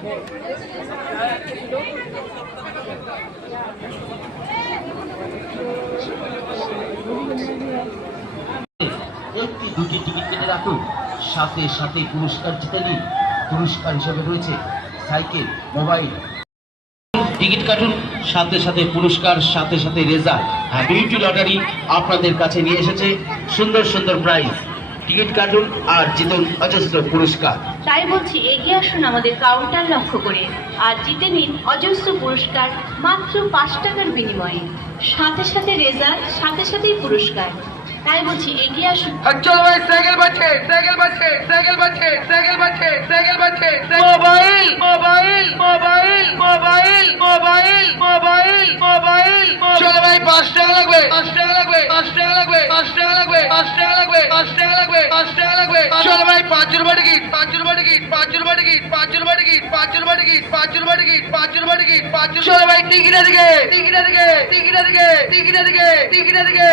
একটি দুটি টিকিট কেটে রাখুন, সাথে সাথে পুরস্কার জিতে নিন। পুরস্কার হিসেবে রয়েছে সাইকেল, মোবাইল। টিকিট কাটুন, সাথে সাথে পুরস্কার, সাথে সাথে রেজাল্ট। হ্যাঁ, বিউটি লটারি আপনাদের কাছে নিয়ে এসেছে সুন্দর সুন্দর প্রাইজ। টিকিট কাটুন আর জিতুন অজস্র পুরস্কার। তাই বলছি, এগিয়ে আসুন আমাদের কাউন্টার লক্ষ্য করে আর জিতে নিন অজস্র পুরস্কার মাত্র 5 টাকার বিনিময়ে। সাথে সাথে রেজাল্ট, সাথে সাথেই পুরস্কার। তাই বলছি, এগিয়ে আসুন। চলো ভাই, সাইকেল বাজছে, সাইকেল বাজছে, সাইকেল বাজছে, সাইকেল বাজছে, সাইকেল বাজছে। Mobile mobile mobile mobile mobile mobile mobile. চলো ভাই, 5 টাকা লাগবে, 5 টাকা লাগবে, 5 টাকা লাগবে, 5 টাকা লাগবে, 5 টাকা লাগবে, 5 টাকা লাগবে, 5 টাকা লাগবে। চলো ভাই, 5 রুপা টিকিট, 5 রুপা টিকিট, 5 রুপা টিকিট, 5 রুপা টিকিট, 5 রুপা টিকিট, 5 রুপা টিকিট, 5 রুপা টিকিট, 5। চলো ভাই, টিকিট এদিকে, টিকিট এদিকে, টিকিট এদিকে, টিকিট এদিকে, টিকিট এদিকে,